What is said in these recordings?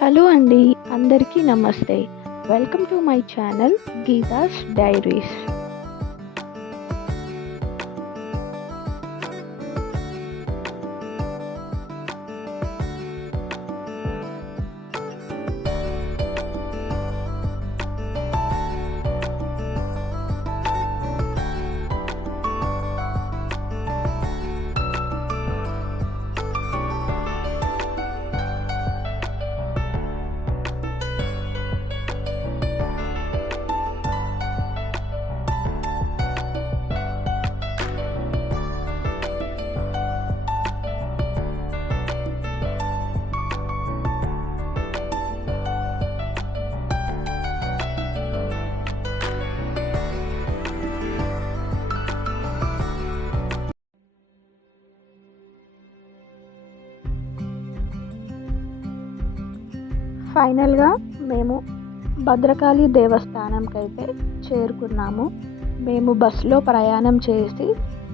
Hello అండి, అందరికీ నమస్తే. Welcome to my channel Geetha's diaries. ఫైనల్గా మేము భద్రకాళి దేవస్థానంకి అయితే చేరుకున్నాము. మేము బస్సులో ప్రయాణం చేసి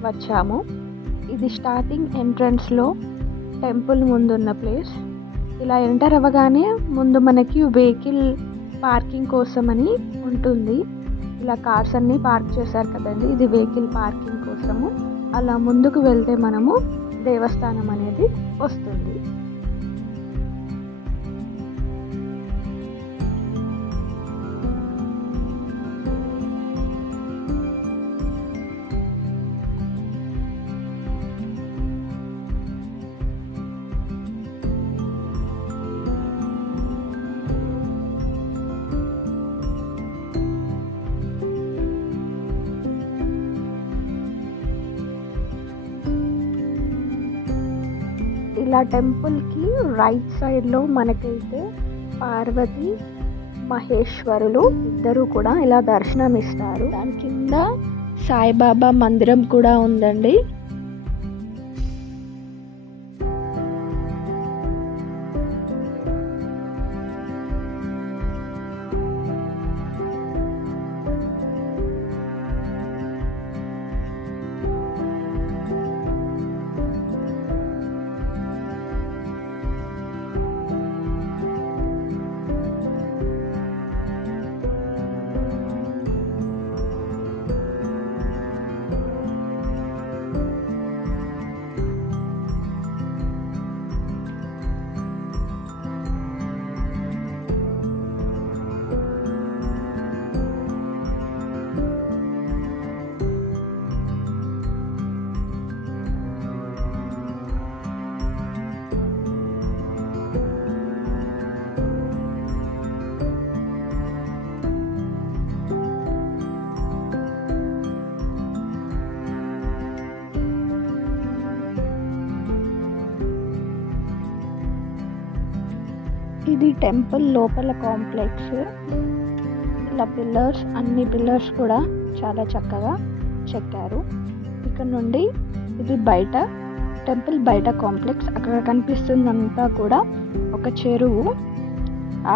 వచ్చాము. ఇది స్టార్టింగ్ ఎంట్రన్స్లో టెంపుల్ ముందున్న ప్లేస్. ఇలా ఎంటర్ అవ్వగానే ముందు మనకి వెహికల్ పార్కింగ్ కోసమని ఉంటుంది. ఇలా కార్స్ అన్నీ పార్క్ చేశారు కదండి, ఇది వెహికల్ పార్కింగ్ కోసము. అలా ముందుకు వెళ్తే మనము దేవస్థానం అనేది వస్తుంది. ఇలా టెంపుల్కి రైట్ సైడ్లో మనకైతే పార్వతి మహేశ్వరులు ఇద్దరు కూడా ఇలా దర్శనం ఇస్తారు. దాని కింద సాయిబాబా మందిరం కూడా ఉందండి. ఇది టెంపుల్ లోపల కాంప్లెక్స్. ఇలా అన్ని పిల్లర్స్ కూడా చాలా చక్కగా చెక్కారు. ఇక్కడ నుండి ఇది బయట టెంపుల్ బయట కాంప్లెక్స్. అక్కడ కనిపిస్తుందంతా కూడా ఒక చెరువు.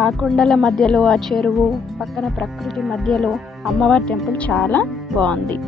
ఆ కొండల మధ్యలో ఆ చెరువు పక్కన ప్రకృతి మధ్యలో అమ్మవారి టెంపుల్ చాలా బాగుంది.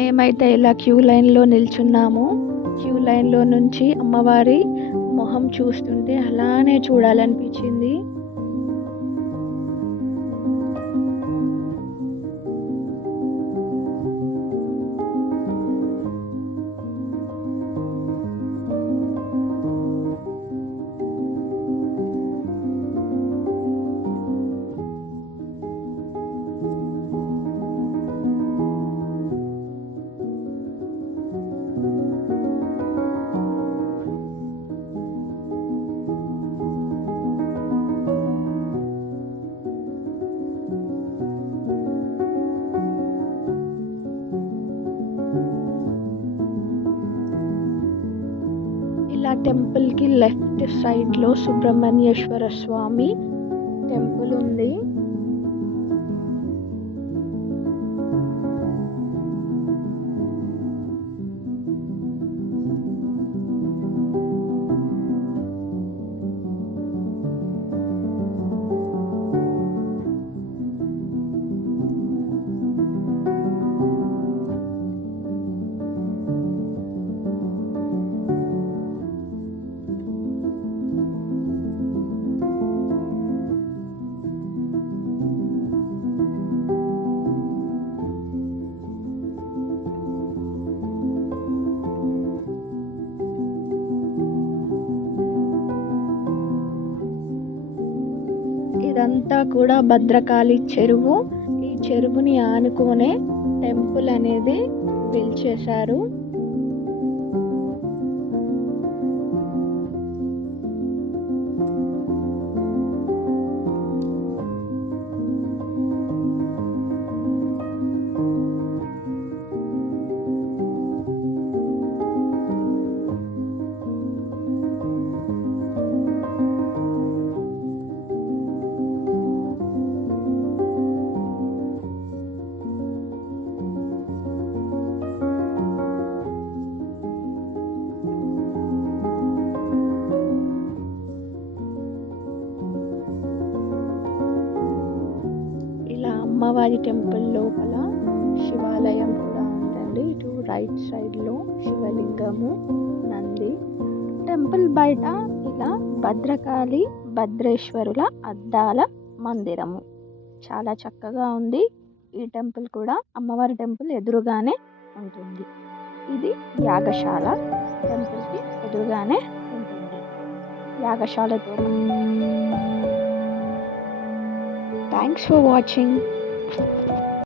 మేమైతే ఇలా క్యూ లైన్లో నిల్చున్నాము. క్యూ లైన్లో నుంచి అమ్మవారి మొహం చూస్తుంటే అలానే చూడాలనిపించింది. ఇలా టెంపుల్కి లెఫ్ట్ సైడ్లో సుబ్రహ్మణ్యేశ్వర స్వామి టెంపుల్ ఉంది. ఇదంతా కూడా భద్రకాళి చెరువు. ఈ చెరువుని ఆనుకునే టెంపుల్ అనేది బిల్డ్ చేశారు. అమ్మవారి టెంపుల్ లోపల శివాలయం కూడా ఉందండి. ఇటు రైట్ సైడ్లో శివలింగము, నంది. టెంపుల్ బయట ఇలా భద్రకాళి భద్రేశ్వరుల అద్దాల మందిరము చాలా చక్కగా ఉంది. ఈ టెంపుల్ కూడా అమ్మవారి టెంపుల్ ఎదురుగానే ఉంటుంది. ఇది యాగశాల, టెంపుల్కి ఎదురుగానే ఉంటుంది. యాగశాలతో థ్యాంక్స్ ఫర్ వాచింగ్.